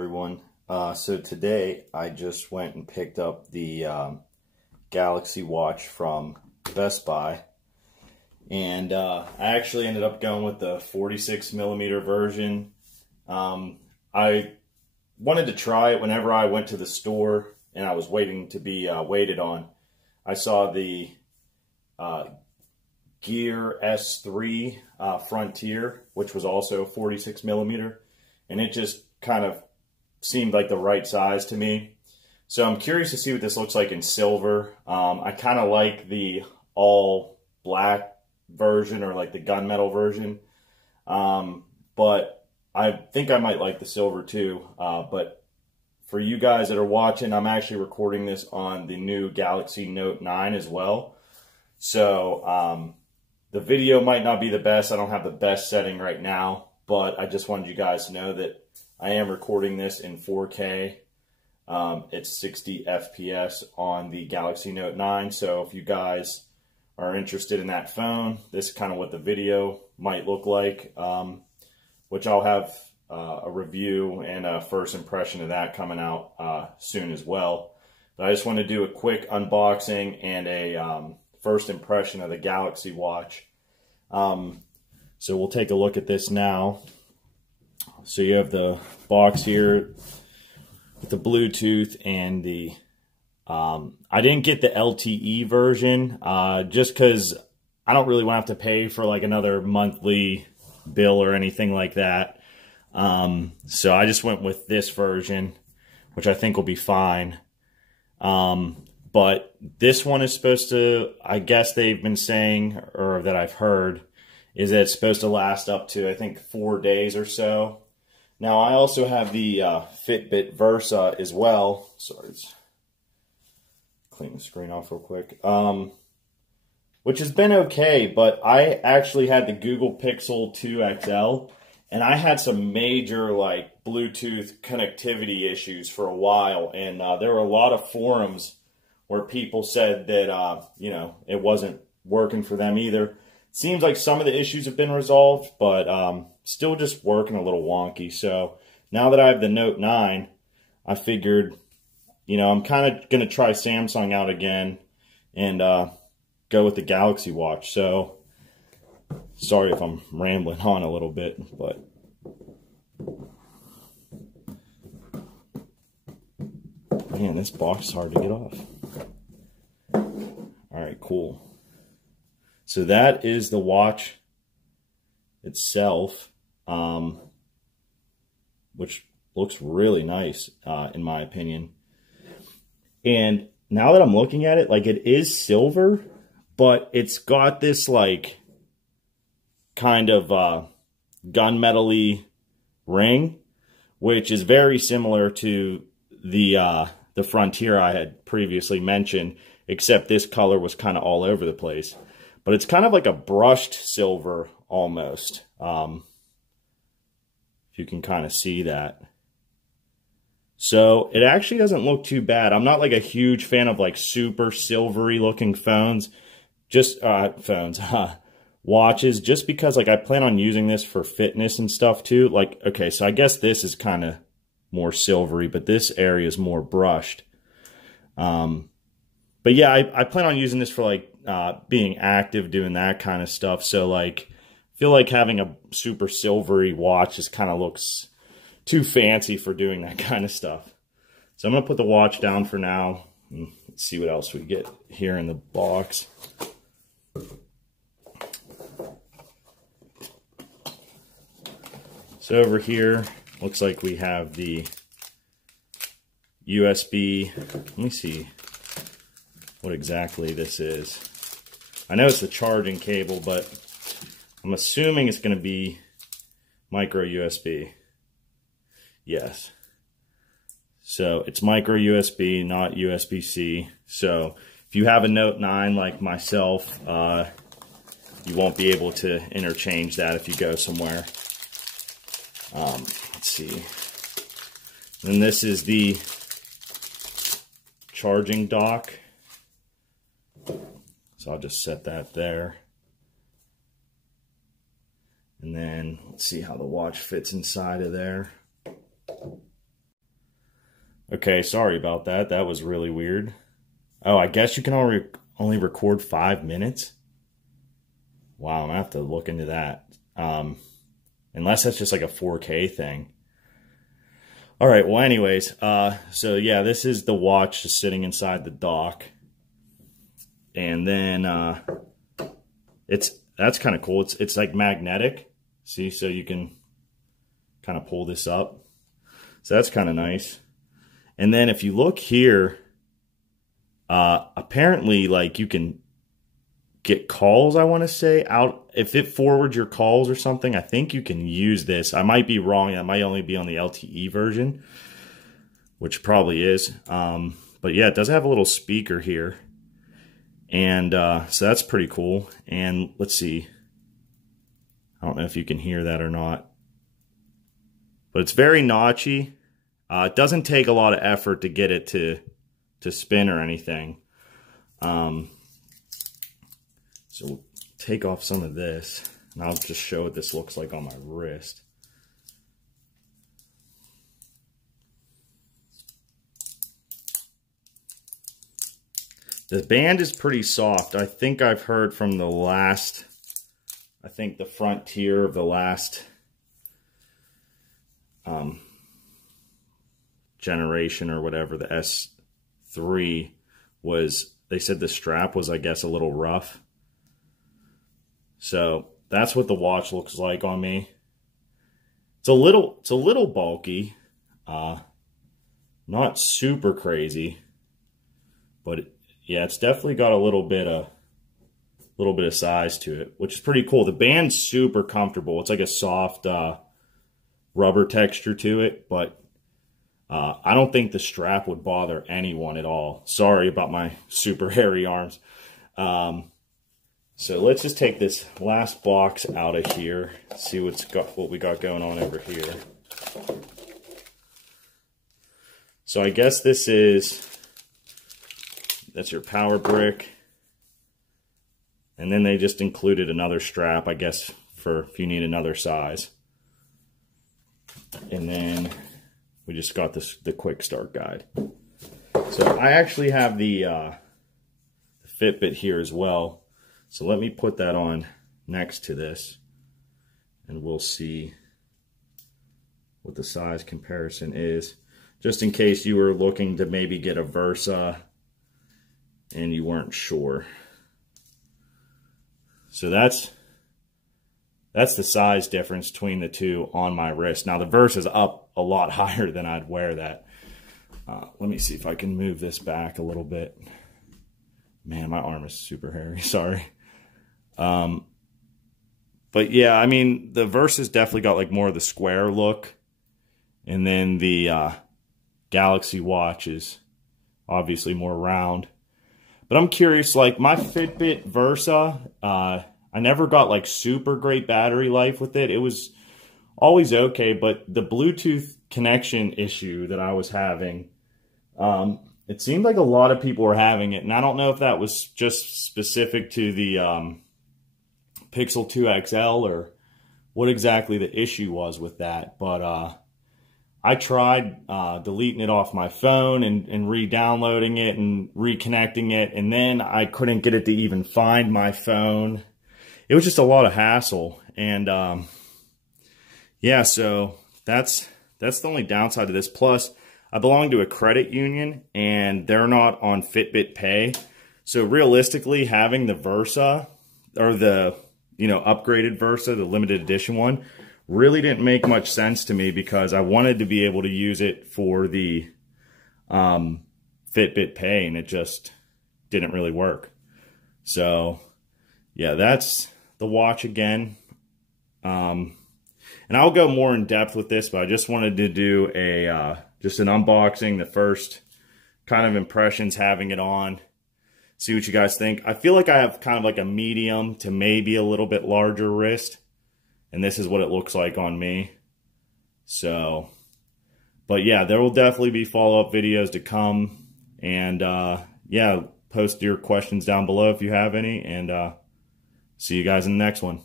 Everyone. So today I just went and picked up the Galaxy Watch from Best Buy, and I actually ended up going with the 46mm version. I wanted to try it whenever I went to the store and I was waiting to be waited on. I saw the Gear S3 Frontier, which was also 46mm, and it just kind of seemed like the right size to me. So I'm curious to see what this looks like in silver. I kind of like the all black version, or like the gunmetal version. But I think I might like the silver too. But for you guys that are watching, I'm actually recording this on the new Galaxy Note 9 as well. So the video might not be the best. I don't have the best setting right now, but I just wanted you guys to know that I am recording this in 4K. It's 60 FPS on the Galaxy Note 9. So if you guys are interested in that phone, this is kind of what the video might look like, which I'll have a review and a first impression of that coming out soon as well. But I just want to do a quick unboxing and a first impression of the Galaxy Watch. So we'll take a look at this now. So you have the box here with the Bluetooth and the, I didn't get the LTE version just because I don't really want to have to pay for like another monthly bill or anything like that. So I just went with this version, which I think will be fine. But this one is supposed to, I guess they've been saying, or that I've heard, is that it's supposed to last up to, I think, 4 days or so. Now, I also have the Fitbit Versa as well. Sorry, let's clean the screen off real quick. Which has been okay, but I actually had the Google Pixel 2 XL, and I had some major like Bluetooth connectivity issues for a while, and there were a lot of forums where people said that you know, it wasn't working for them either. Seems like some of the issues have been resolved, but still just working a little wonky. So now that I have the Note 9, I figured, you know, I'm kind of going to try Samsung out again and go with the Galaxy Watch. So sorry if I'm rambling on a little bit, but man, this box is hard to get off. All right, cool. So that is the watch itself, which looks really nice, in my opinion. And now that I'm looking at it, like, it is silver, but it's got this like kind of gunmetal-y ring, which is very similar to the Frontier I had previously mentioned, except this color was kind of all over the place. But it's kind of like a brushed silver almost. If you can kind of see that. So it actually doesn't look too bad. I'm not like a huge fan of like super silvery looking phones. Just watches, just because like I plan on using this for fitness and stuff too. Like, okay, so I guess this is kind of more silvery, but this area is more brushed. But yeah, I plan on using this for like being active, doing that kind of stuff. So like, I feel like having a super silvery watch just kind of looks too fancy for doing that kind of stuff. So I'm going to put the watch down for now and let's see what else we get here in the box. So over here, looks like we have the USB. Let me see what exactly this is. I know it's the charging cable, but I'm assuming it's going to be micro USB. Yes. So it's micro USB, not USB-C. So if you have a Note 9 like myself, you won't be able to interchange that if you go somewhere. Let's see. And this is the charging dock. So I'll just set that there. And then let's see how the watch fits inside of there. Okay, sorry about that. That was really weird. Oh, I guess you can only record 5 minutes? Wow, I'm gonna have to look into that. Unless that's just like a 4K thing. All right, well anyways, so yeah, this is the watch just sitting inside the dock. And then that's kind of cool. It's like magnetic. See, so you can kind of pull this up. So that's kind of nice. And then if you look here, apparently like you can get calls, I want to say, out. If it forwards your calls or something, I think you can use this. I might be wrong. That might only be on the LTE version, which probably is. But yeah, it does have a little speaker here. And so that's pretty cool. And let's see. I don't know if you can hear that or not. But it's very notchy. It doesn't take a lot of effort to get it to spin or anything. So we'll take off some of this, and I'll just show what this looks like on my wrist. The band is pretty soft. I think I've heard from the last, I think the frontier of the last generation or whatever, the S3 was, they said the strap was, I guess, a little rough. So that's what the watch looks like on me. It's a little bulky, not super crazy, but yeah, it's definitely got a little bit of size to it, which is pretty cool. The band's super comfortable. It's like a soft rubber texture to it, but I don't think the strap would bother anyone at all. Sorry about my super hairy arms. So let's just take this last box out of here, see what we got going on over here. So I guess that's your power brick. And then they just included another strap, I guess, for if you need another size. And then we just got the quick start guide. So I actually have the Fitbit here as well. So let me put that on next to this, and we'll see what the size comparison is. Just in case you were looking to maybe get a Versa and you weren't sure. So that's the size difference between the two on my wrist. Now the Versa's up a lot higher than I'd wear that. Let me see if I can move this back a little bit. Man, my arm is super hairy, sorry. But yeah, I mean, the Versa's definitely got like more of the square look. And then the Galaxy watch is obviously more round. But I'm curious, like my Fitbit Versa, I never got like super great battery life with it. It was always okay, but the Bluetooth connection issue that I was having, it seemed like a lot of people were having it. And I don't know if that was just specific to the Pixel 2 XL or what exactly the issue was with that. But I tried deleting it off my phone and re-downloading it and reconnecting it, and then I couldn't get it to even find my phone. It was just a lot of hassle, and yeah, so that's the only downside to this. Plus, I belong to a credit union, and they're not on Fitbit Pay, so realistically, having the Versa or the upgraded Versa, the limited edition one, really didn't make much sense to me because I wanted to be able to use it for the Fitbit Pay, and it just didn't really work. So yeah, that's the watch again. And I'll go more in depth with this, but I just wanted to do just an unboxing, the first kind of impressions having it on, see what you guys think. I feel like I have kind of like a medium to maybe a little bit larger wrist. And this is what it looks like on me. So, but yeah, there will definitely be follow-up videos to come. And yeah, post your questions down below if you have any. And see you guys in the next one.